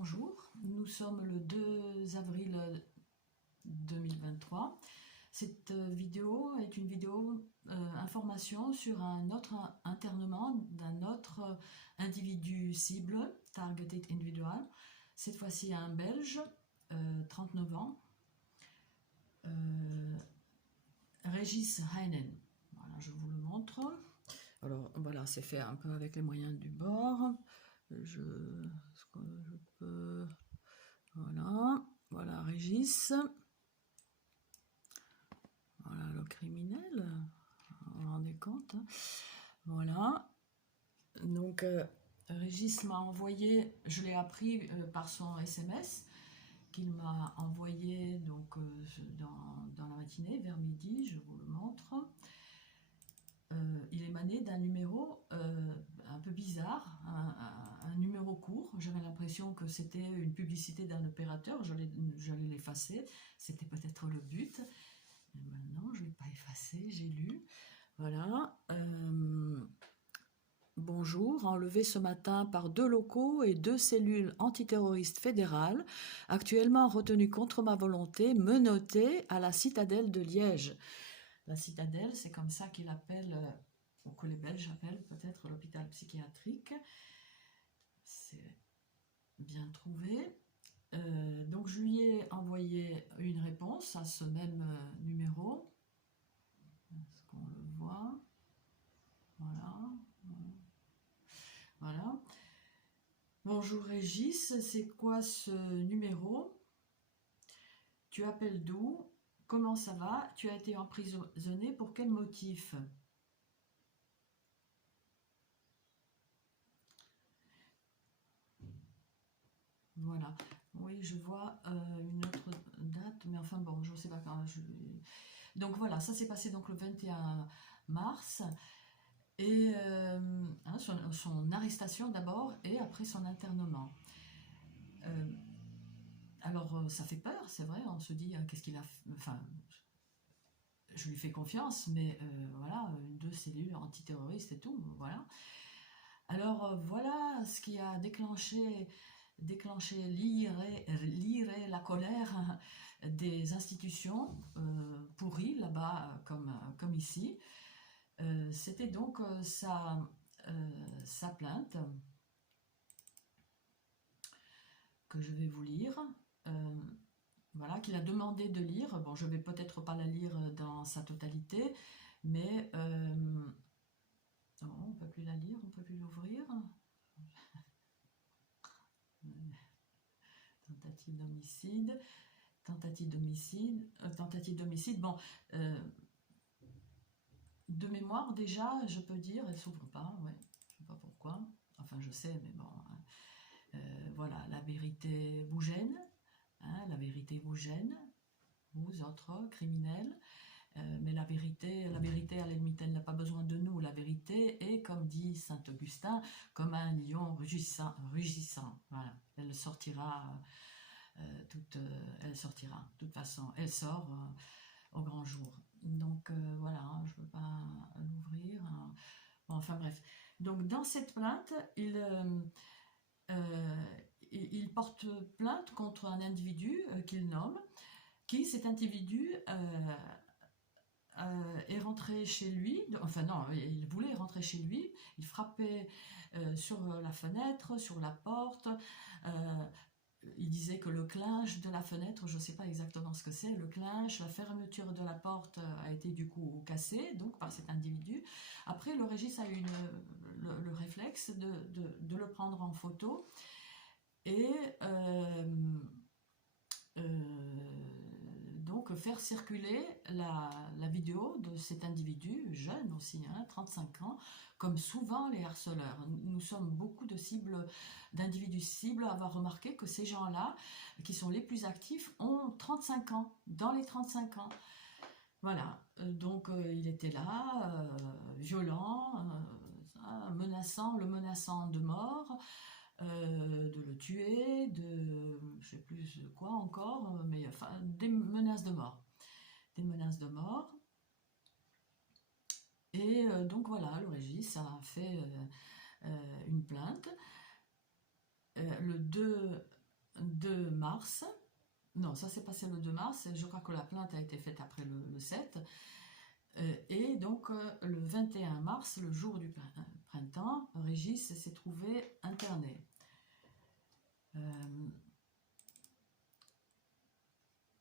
bonjour, nous sommes le 2 avril 2023. Cette vidéo est une vidéo information sur un autre internement d'un autre individu cible, Targeted Individual, cette fois-ci un Belge, 39 ans, Régis Heinen. Voilà, je vous le montre. Alors voilà, c'est fait un peu avec les moyens du bord. Ce que je peux... Voilà Régis. Voilà le criminel. Vous vous rendez compte, hein? Voilà. Donc Régis m'a envoyé, je l'ai appris par son SMS qu'il m'a envoyé donc dans la matinée vers midi, je vous le montre. Il émanait d'un numéro un peu bizarre, un numéro court. J'avais l'impression que c'était une publicité d'un opérateur. J'allais l'effacer, c'était peut-être le but. Mais maintenant, je ne l'ai pas effacé, j'ai lu. Voilà. Bonjour, enlevé ce matin par 2 locaux et 2 cellules antiterroristes fédérales, actuellement retenus contre ma volonté, menottés à la citadelle de Liège. La citadelle, c'est comme ça qu'il appelle, ou que les Belges appellent peut-être l'hôpital psychiatrique. C'est bien trouvé. Donc je lui ai envoyé une réponse à ce même numéro. Est-ce qu'on le voit? Voilà. Voilà. Bonjour Régis, c'est quoi ce numéro? Tu appelles d'où? Comment ça va? Tu as été emprisonné pour quel motif? Voilà. Oui, je vois une autre date, mais enfin bon, je ne sais pas quand. Donc voilà, ça s'est passé donc le 21 mars. Et son arrestation d'abord et après son internement. Alors ça fait peur, c'est vrai, on se dit qu'est-ce qu'il a fait, enfin je lui fais confiance, mais voilà, 2 cellules antiterroristes et tout, voilà. Alors voilà ce qui a déclenché l'ire et la colère des institutions pourries là-bas comme ici. C'était donc sa plainte que je vais vous lire. Voilà, qu'il a demandé de lire. Bon, je ne vais peut-être pas la lire dans sa totalité, mais oh, on ne peut plus la lire, on ne peut plus l'ouvrir. Tentative d'homicide, tentative d'homicide. Bon, de mémoire déjà, je peux dire, elle s'ouvre pas, ouais, je sais pas pourquoi. Enfin, je sais, mais bon. Voilà, la vérité vous gêne, hein, la vérité vous gêne, vous autres criminels. Mais la vérité, à la limite, elle n'a pas besoin de nous. La vérité est, comme dit saint Augustin, comme un lion rugissant. Voilà, elle sortira. Elle sortira. De toute façon, elle sort au grand jour. Donc voilà, hein, je ne peux pas l'ouvrir. Hein. Bon, enfin bref. Donc dans cette plainte, il porte plainte contre un individu qu'il nomme, qui, cet individu, est rentré chez lui, enfin non, il voulait rentrer chez lui, il frappait sur la fenêtre, sur la porte, il disait que le clinch de la fenêtre, je ne sais pas exactement ce que c'est, le clinch, la fermeture de la porte a été du coup cassée, donc par cet individu. Après, le Régis a eu le réflexe de le prendre en photo et donc faire circuler la vidéo de cet individu, jeune aussi, hein, 35 ans, comme souvent les harceleurs. Nous sommes beaucoup d'individus cibles à avoir remarqué que ces gens-là, qui sont les plus actifs, ont 35 ans, dans les 35 ans. Voilà, donc il était là, violent, le menaçant de mort, de le tuer, de je sais plus quoi encore, mais enfin des menaces de mort. Des menaces de mort. Et donc voilà, le Régis a fait une plainte. Le 2 mars. Non, ça s'est passé le 2 mars, je crois que la plainte a été faite après le 7. Et donc le 21 mars, le jour du printemps, Régis s'est trouvé interné.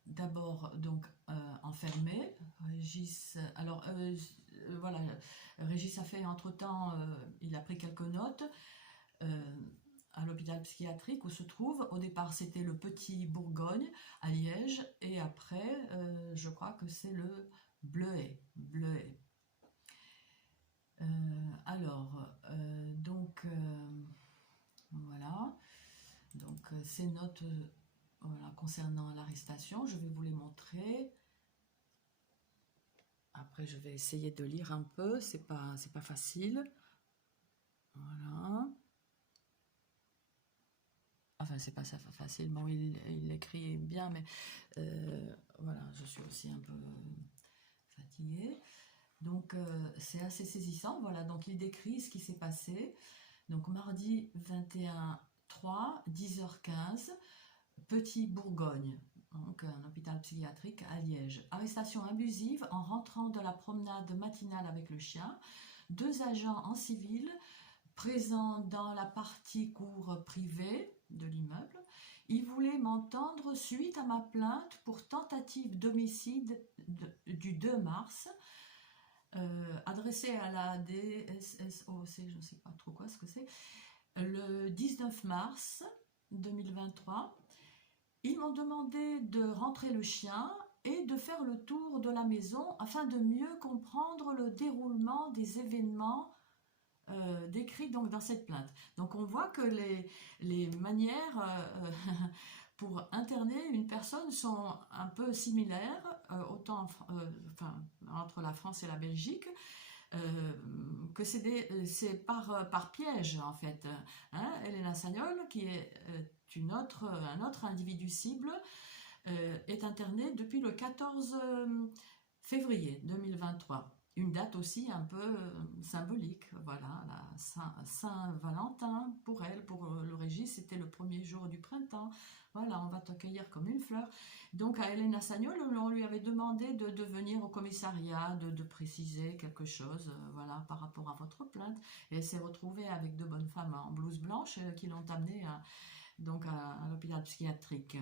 D'abord donc enfermé. Régis, alors voilà, Régis a fait entre-temps, il a pris quelques notes à l'hôpital psychiatrique où se trouve, au départ c'était le Petit Bourgogne à Liège, et après je crois que c'est le Bleuet. Donc voilà, donc ces notes voilà, concernant l'arrestation, je vais vous les montrer. Après je vais essayer de lire un peu, c'est pas facile. Voilà. Enfin, c'est pas ça facile. Bon, il écrit bien, mais voilà, je suis aussi un peu fatiguée. Donc, c'est assez saisissant. Voilà, donc il décrit ce qui s'est passé. Donc, mardi 21/3, 10h15, Petit Bourgogne, donc un hôpital psychiatrique à Liège. Arrestation abusive en rentrant de la promenade matinale avec le chien. 2 agents en civil présents dans la partie cour privée de l'immeuble. Ils voulaient m'entendre suite à ma plainte pour tentative d'homicide du 2 mars, adressée à la DSSOC, je ne sais pas trop quoi ce que c'est, le 19 mars 2023. Ils m'ont demandé de rentrer le chien et de faire le tour de la maison afin de mieux comprendre le déroulement des événements décrits donc dans cette plainte. Donc on voit que les manières pour interner une personne sont un peu similaires, autant entre la France et la Belgique, que c'est par piège en fait. Hein, Elena Sagnol, qui est un autre individu cible, est internée depuis le 14 février 2023. Une date aussi un peu symbolique, voilà, la Saint-Valentin pour elle, pour le Régis, c'était le premier jour du printemps. Voilà, on va t'accueillir comme une fleur. Donc à Elena Sagnol, on lui avait demandé de venir au commissariat, de préciser quelque chose, voilà, par rapport à votre plainte. Et elle s'est retrouvée avec 2 bonnes femmes en blouse blanche qui l'ont amenée donc à l'hôpital psychiatrique.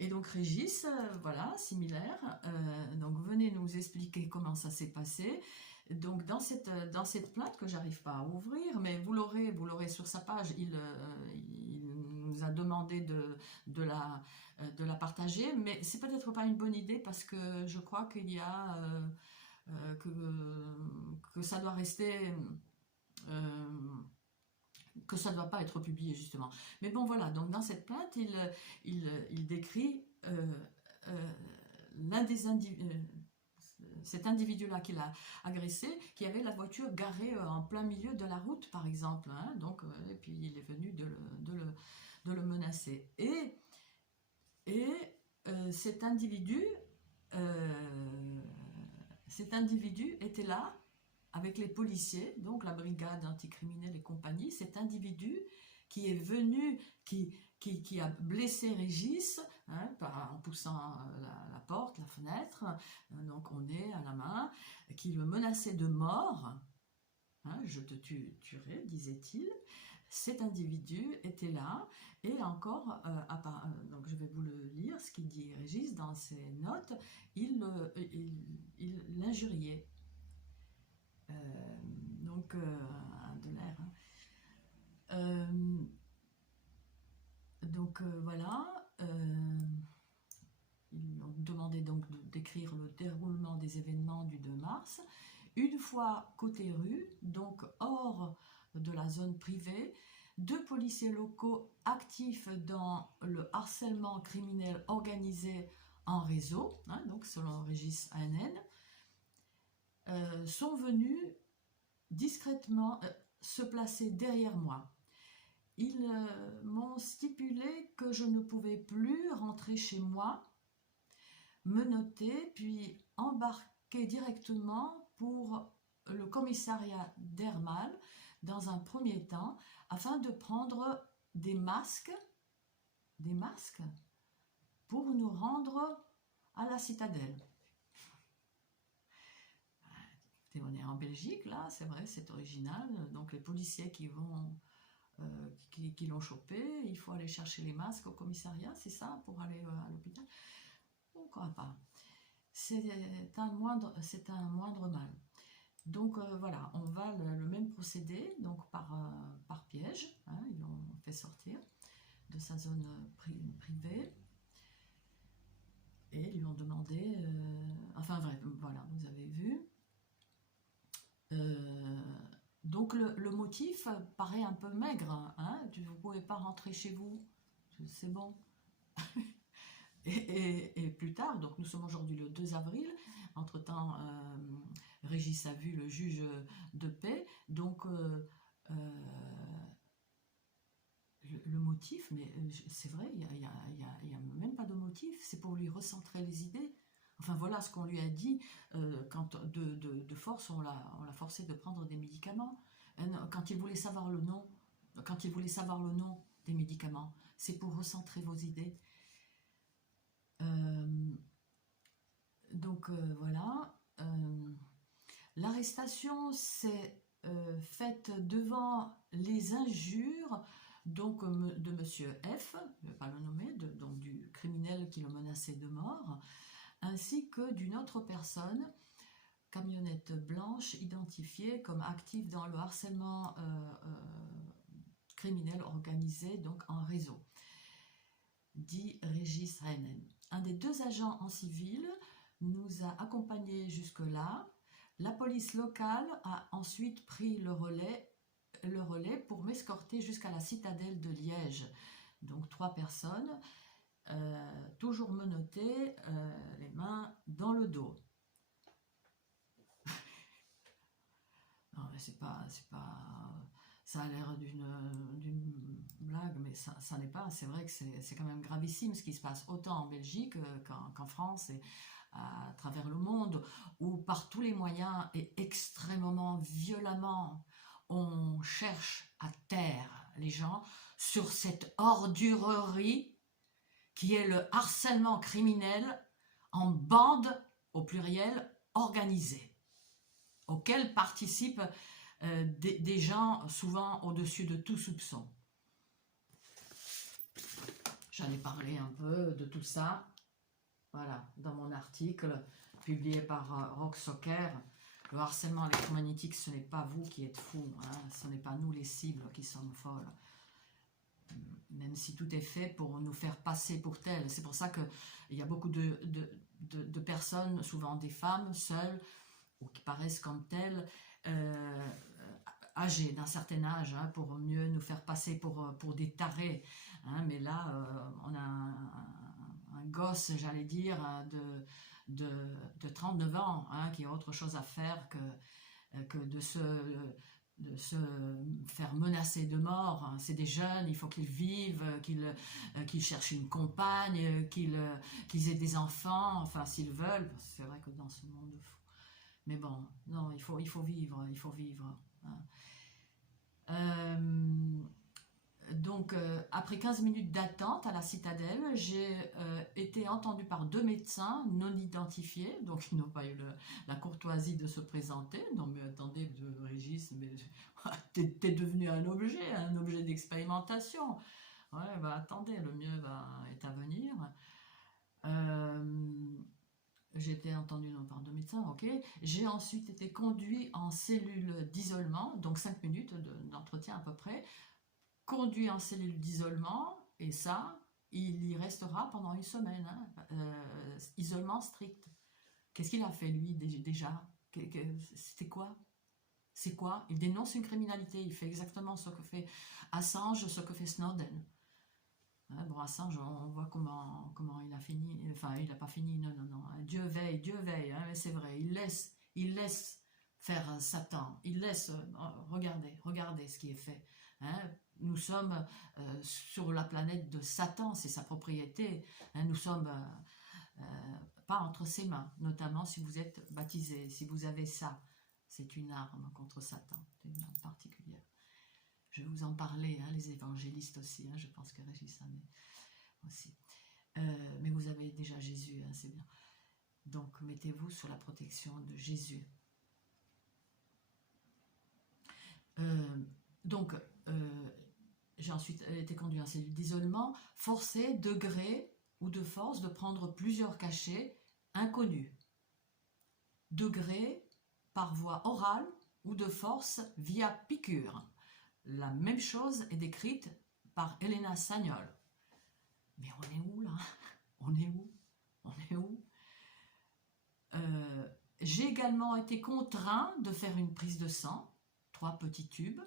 Et donc Régis, voilà, similaire. Donc venez nous expliquer comment ça s'est passé. Donc dans cette plainte que j'arrive pas à ouvrir, mais vous l'aurez sur sa page, il nous a demandé de la partager, mais c'est peut-être pas une bonne idée parce que je crois qu'il y a que ça doit rester que ça ne doit pas être publié justement. Mais bon voilà, donc dans cette plainte, il décrit l'un des cet individu-là qu'il a agressé, qui avait la voiture garée en plein milieu de la route par exemple, hein, donc, et puis il est venu de le menacer. Et cet individu était là avec les policiers, donc la brigade anticriminelle et compagnie, cet individu qui est venu, qui a blessé Régis, hein, en poussant la porte, la fenêtre, donc on est à la main, qui le menaçait de mort, hein, je te tuerai, disait-il. Cet individu était là, et encore, donc je vais vous le lire, ce qu'il dit Régis dans ses notes, il l'injuriait. Donc de l'air. Hein. Donc voilà. Ils ont demandé donc de décrire le déroulement des événements du 2 mars. Une fois côté rue, donc hors de la zone privée, 2 policiers locaux actifs dans le harcèlement criminel organisé en réseau, hein, donc selon Régis ANN, sont venus discrètement se placer derrière moi. Ils m'ont stipulé que je ne pouvais plus rentrer chez moi, menotter, puis embarquer directement pour le commissariat d'Hermal dans un premier temps, afin de prendre des masques des masques pour nous rendre à la citadelle. Écoutez, on est en Belgique, là, c'est vrai, c'est original. Donc les policiers qui vont, qui l'ont chopé, il faut aller chercher les masques au commissariat, c'est ça, pour aller à l'hôpital? On ne croit pas. C'est un moindre mal. Donc voilà, on va le même procédé, donc par piège, hein, ils l'ont fait sortir de sa zone privée et lui ont demandé, enfin bref, voilà, vous avez vu. Donc le motif paraît un peu maigre, hein, vous ne pouvez pas rentrer chez vous, c'est bon. Et plus tard, donc nous sommes aujourd'hui le 2 avril, entre-temps Régis a vu le juge de paix, donc le motif, mais c'est vrai, il n'y a même pas de motif, c'est pour lui recentrer les idées. Enfin voilà ce qu'on lui a dit, quand de force on l'a forcé de prendre des médicaments. Quand il voulait savoir le nom, des médicaments, c'est pour recentrer vos idées. Donc voilà, l'arrestation s'est faite devant les injures donc de monsieur F, je ne vais pas le nommer, donc du criminel qui le menaçait de mort, ainsi que d'une autre personne, camionnette blanche identifiée comme active dans le harcèlement criminel organisé donc en réseau, dit Régis Heinen. Un des deux agents en civil nous a accompagnés jusque-là. La police locale a ensuite pris le relais pour m'escorter jusqu'à la citadelle de Liège. Donc 3 personnes, toujours menottées, les mains dans le dos. Non, mais c'est pas, ça a l'air d'une blague, mais ça n'est pas. C'est vrai que c'est quand même gravissime ce qui se passe, autant en Belgique qu'en France et à travers le monde, où par tous les moyens et extrêmement violemment, on cherche à taire les gens sur cette ordurerie qui est le harcèlement criminel en bande, au pluriel, organisée, auquel participent des gens souvent au-dessus de tout soupçon. J'en ai parlé un peu de tout ça, voilà, dans mon article publié par Rock Soccer. Le harcèlement électromagnétique, ce n'est pas vous qui êtes fous, hein, ce n'est pas nous les cibles qui sommes folles. Même si tout est fait pour nous faire passer pour telles. C'est pour ça qu'il y a beaucoup de personnes, souvent des femmes seules, ou qui paraissent comme telles, âgées, d'un certain âge, hein, pour mieux nous faire passer pour des tarés. Hein, mais là, on a un gosse, j'allais dire, de 39 ans, hein, qui a autre chose à faire que de se faire menacer de mort. Hein. C'est des jeunes, il faut qu'ils vivent, qu'ils cherchent une compagne, qu'ils aient des enfants, enfin s'ils veulent. C'est vrai que dans ce monde fou. Mais bon, non, il faut vivre, il faut vivre. Hein. Donc, après 15 minutes d'attente à la citadelle, j'ai été entendue par 2 médecins non identifiés, donc ils n'ont pas eu la courtoisie de se présenter. Non mais attendez, Régis, mais t'es devenu un objet d'expérimentation. Ouais, bah attendez, le mieux est à venir. J'ai été entendue par 2 médecins, ok. J'ai ensuite été conduit en cellule d'isolement, donc 5 minutes d'entretien à peu près, conduit en cellule d'isolement, et ça, il y restera pendant 1 semaine, hein, isolement strict. Qu'est-ce qu'il a fait lui déjà? C'était quoi? C'est quoi? Il dénonce une criminalité, il fait exactement ce que fait Assange, ce que fait Snowden. Hein, bon, Assange, on voit comment il a fini, enfin il n'a pas fini, non, Dieu veille, hein, c'est vrai, il laisse faire Satan, il laisse, regardez ce qui est fait. Hein. Nous sommes sur la planète de Satan, c'est sa propriété. Hein, nous sommes pas entre ses mains, notamment si vous êtes baptisé, si vous avez ça. C'est une arme contre Satan, c'est une arme particulière. Je vais vous en parler, hein, les évangélistes aussi, hein, je pense que Régis en est. aussi. Mais vous avez déjà Jésus, hein, c'est bien. Donc mettez-vous sous la protection de Jésus. Donc j'ai ensuite été conduit en cellule d'isolement, forcé de gré ou de force de prendre plusieurs cachets inconnus, de gré par voie orale ou de force via piqûre. La même chose est décrite par Elena Sagnol. Mais on est où là? On est où? On est où? J'ai également été contraint de faire une prise de sang, 3 petits tubes,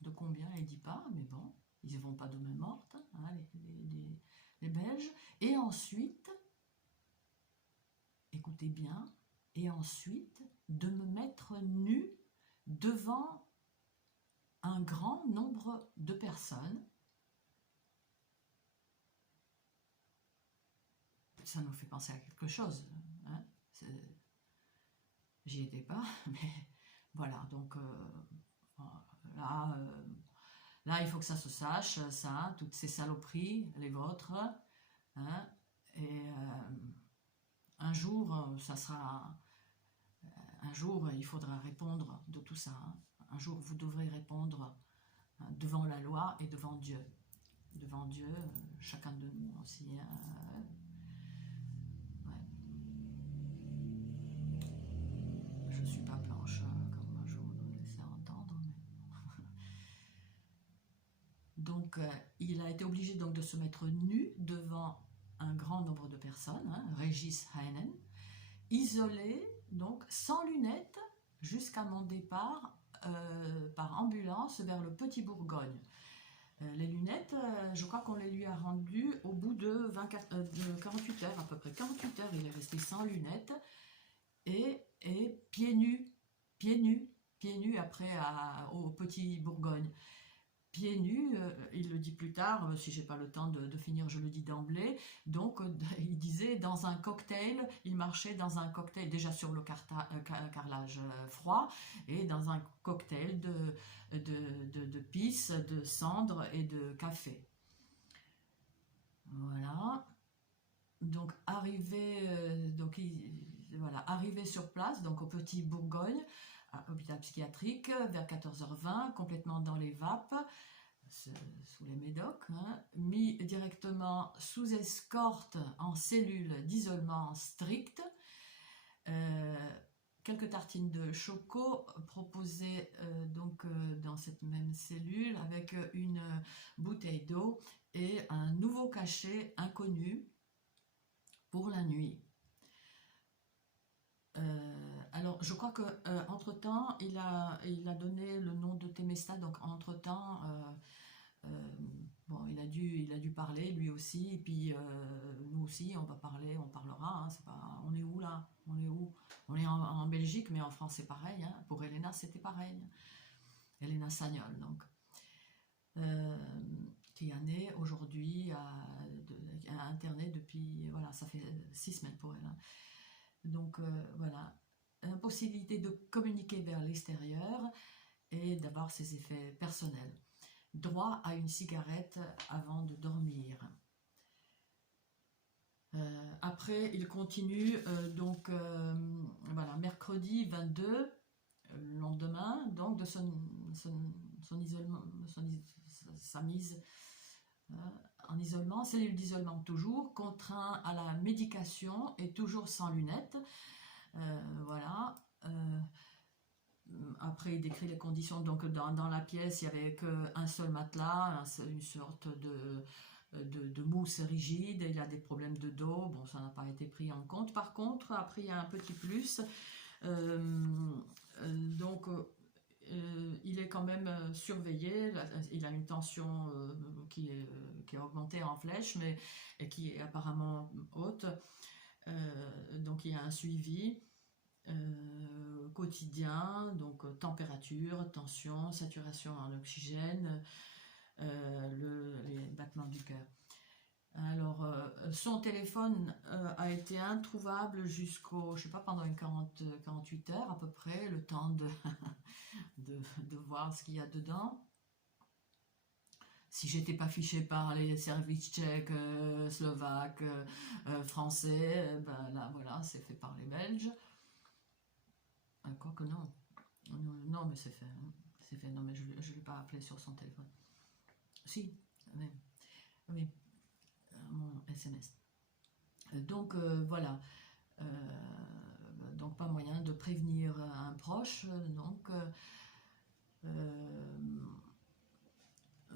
de combien elle ne dit pas, mais bon, ils ne vont pas de main morte, hein, les Belges, et ensuite, écoutez bien, et ensuite de me mettre nu devant un grand nombre de personnes. Ça nous fait penser à quelque chose, hein. J'y étais pas, mais voilà, donc là, il faut que ça se sache, ça, toutes ces saloperies, les vôtres, hein, et un jour, ça sera, un jour, il faudra répondre de tout ça, hein. Un jour, vous devrez répondre devant la loi et devant Dieu. Devant Dieu, chacun de nous aussi, hein. Je ne suis pas planche, comme je vous laissais entendre. Mais... donc, il a été obligé donc de se mettre nu devant un grand nombre de personnes, hein, Régis Heinen, isolé, donc sans lunettes, jusqu'à mon départ par ambulance vers le Petit Bourgogne. Les lunettes, je crois qu'on les lui a rendues au bout de 48 heures à peu près. 48 heures, il est resté sans lunettes et pieds nus après au Petit Bourgogne. Pieds nus, il le dit plus tard, si j'ai pas le temps de finir, je le dis d'emblée. Donc, il disait dans un cocktail, il marchait dans un cocktail, déjà sur le carrelage froid, et dans un cocktail de pisse, de cendres et de café. Voilà. Donc, arrivé sur place, donc au Petit Bourgogne, à hôpital psychiatrique, vers 14h20, complètement dans les vapes, sous les médocs, hein, mis directement sous escorte en cellule d'isolement strict. Quelques tartines de choco proposées dans cette même cellule avec une bouteille d'eau et un nouveau cachet inconnu pour la nuit. Alors, je crois que entre-temps, il a donné le nom de Temesta, donc entre-temps, bon, il a dû parler lui aussi, et puis nous aussi, on parlera, hein, c'est pas, on est où là? On est où? On est en Belgique, mais en France c'est pareil, hein. Pour Elena, c'était pareil. Elena Sagnol, donc. Qui est née aujourd'hui, à internet depuis, voilà, ça fait 6 semaines pour elle, hein. Donc voilà, impossibilité de communiquer vers l'extérieur et d'avoir ses effets personnels. Droit à une cigarette avant de dormir. Après, il continue, voilà, mercredi 22, le lendemain, donc de son isolement, sa mise en isolement, cellule d'isolement toujours, contraint à la médication et toujours sans lunettes. Voilà. Après, il décrit les conditions. Donc, dans la pièce, il n'y avait qu'un seul matelas, une sorte de mousse rigide. Il y a des problèmes de dos. Bon, ça n'a pas été pris en compte. Par contre, après, il y a un petit plus. Il est quand même surveillé. Il a une tension qui est augmentée en flèche, mais qui est apparemment haute. Donc, il y a un suivi quotidien, donc température, tension, saturation en oxygène, les battements du cœur. Alors, son téléphone a été introuvable jusqu'au, je sais pas, pendant 48 heures à peu près, le temps de voir ce qu'il y a dedans. Si j'étais pas fichée par les services tchèques, slovaques, français, ben là voilà, c'est fait par les Belges. Quoique non. Non, mais c'est fait, hein. C'est fait. Non, mais je ne l'ai pas appelé sur son téléphone. Si, oui, oui, mon SMS. Donc voilà. Euh, donc pas moyen de prévenir un proche. Donc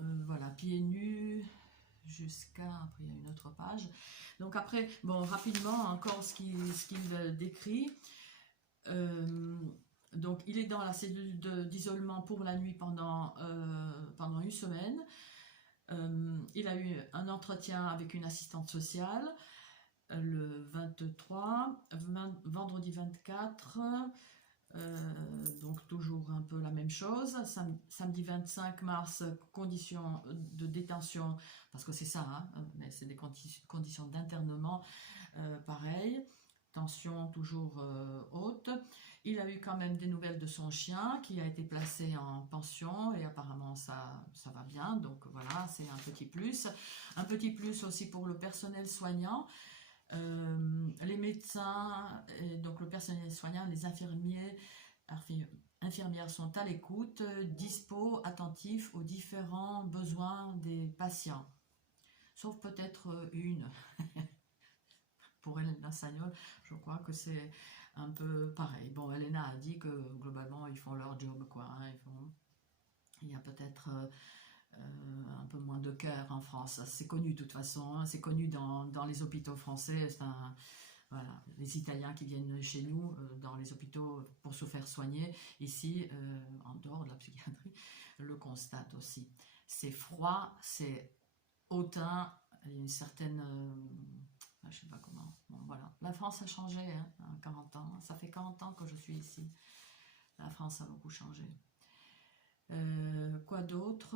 voilà, pieds nus jusqu'à... Après, il y a une autre page. Donc après, bon, rapidement, encore ce qu'il décrit. Donc il est dans la cellule d'isolement pour la nuit pendant une semaine. Il a eu un entretien avec une assistante sociale le 23, vendredi 24, donc toujours un peu la même chose. Samedi 25 mars, conditions de détention, parce que c'est ça, hein, mais c'est des conditions d'internement, pareil. Tension toujours haute. Il a eu quand même des nouvelles de son chien qui a été placé en pension et apparemment ça va bien. Donc voilà, c'est un petit plus. Un petit plus aussi pour le personnel soignant. Les médecins, donc le personnel soignant, les infirmières sont à l'écoute, dispo, attentifs aux différents besoins des patients. Sauf peut-être une. Pour Elena Sagnol, je crois que c'est un peu pareil. Bon, Elena a dit que globalement ils font leur job, quoi. Hein, il y a peut-être un peu moins de cœur en France. C'est connu de toute façon. Hein, c'est connu dans les hôpitaux français. Voilà, les Italiens qui viennent chez nous dans les hôpitaux pour se faire soigner. Ici, en dehors de la psychiatrie, le constatent aussi. C'est froid, c'est hautain, il y a une certaine... je sais pas comment. Bon, voilà. La France a changé, hein, en 40 ans. Ça fait 40 ans que je suis ici. La France a beaucoup changé. Quoi d'autre?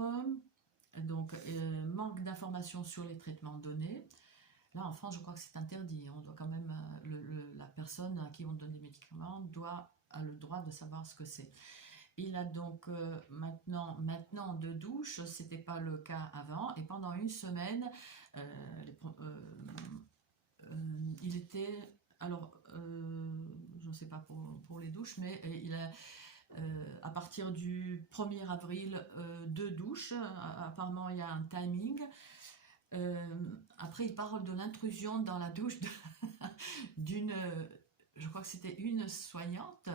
Donc, manque d'informations sur les traitements donnés. Là, en France, je crois que c'est interdit. On doit quand même, la personne à qui on donne des médicaments a le droit de savoir ce que c'est. Il a donc maintenant 2 douches, c'était pas le cas avant, et pendant une semaine, il était, alors je ne sais pas pour les douches, mais il a à partir du 1er avril 2 douches, apparemment il y a un timing. Après il parle de l'intrusion dans la douche d'une, je crois que c'était une soignante.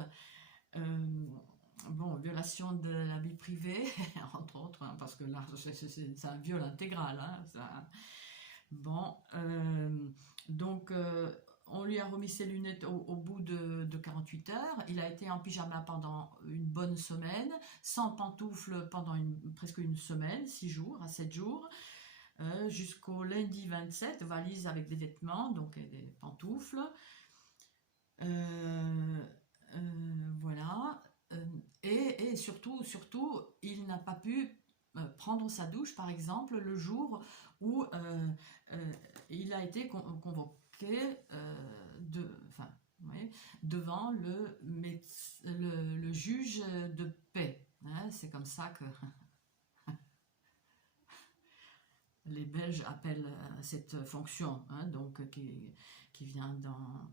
Bon, violation de la vie privée, entre autres, hein, parce que là, c'est un viol intégral. Hein, ça. Bon, donc, on lui a remis ses lunettes au bout de 48 heures. Il a été en pyjama pendant une bonne semaine, sans pantoufles pendant presque une semaine, 6 jours à 7 jours, jusqu'au lundi 27, valise avec des vêtements, donc des pantoufles. Voilà. Et surtout, il n'a pas pu prendre sa douche, par exemple, le jour où il a été convoqué devant le juge de paix. Hein, c'est comme ça que les Belges appellent cette fonction, hein, donc qui vient dans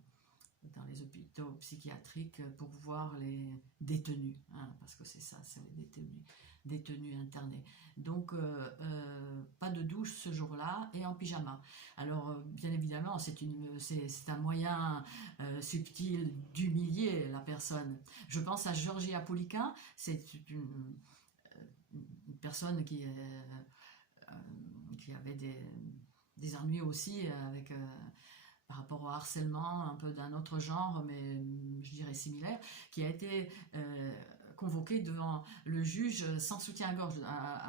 les hôpitaux psychiatriques pour voir les détenus, hein, parce que c'est ça, c'est les détenus internés. Donc pas de douche ce jour-là et en pyjama. Alors bien évidemment c'est un moyen subtil d'humilier la personne. Je pense à Georgia Poliquin, c'est une personne qui avait des ennuis aussi avec par rapport au harcèlement, un peu d'un autre genre, mais je dirais similaire, qui a été convoquée devant le juge sans soutien-gorge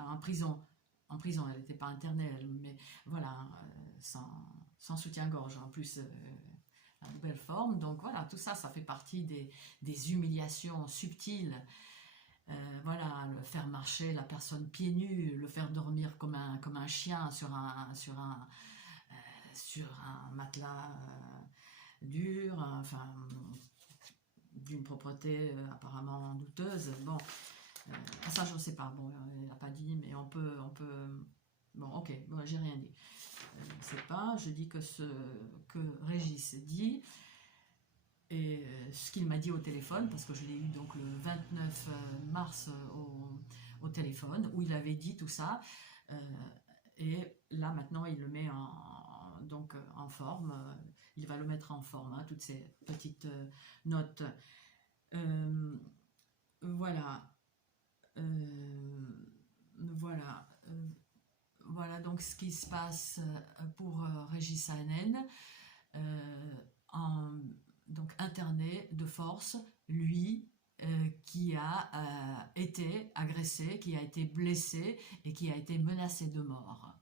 en prison. En prison, elle n'était pas internée, mais voilà, sans soutien-gorge, en plus, la nouvelle forme. Donc voilà, tout ça, ça fait partie des humiliations subtiles. Voilà, le faire marcher la personne pieds nus, le faire dormir comme un chien sur un matelas dur, enfin d'une propreté apparemment douteuse. Bon, ça je ne sais pas. Bon, il n'a pas dit, mais on peut Bon, ok, bon, j'ai rien dit. C'est pas, je dis que ce que Régis dit, et ce qu'il m'a dit au téléphone, parce que je l'ai eu donc le 29 mars au téléphone, où il avait dit tout ça, euh, et là maintenant il le met donc en forme, il va le mettre en forme, hein, toutes ces petites notes. Euh, voilà. Voilà. Voilà donc ce qui se passe pour Régis Hanen, en, donc interné de force, lui qui a été agressé, qui a été blessé et qui a été menacé de mort.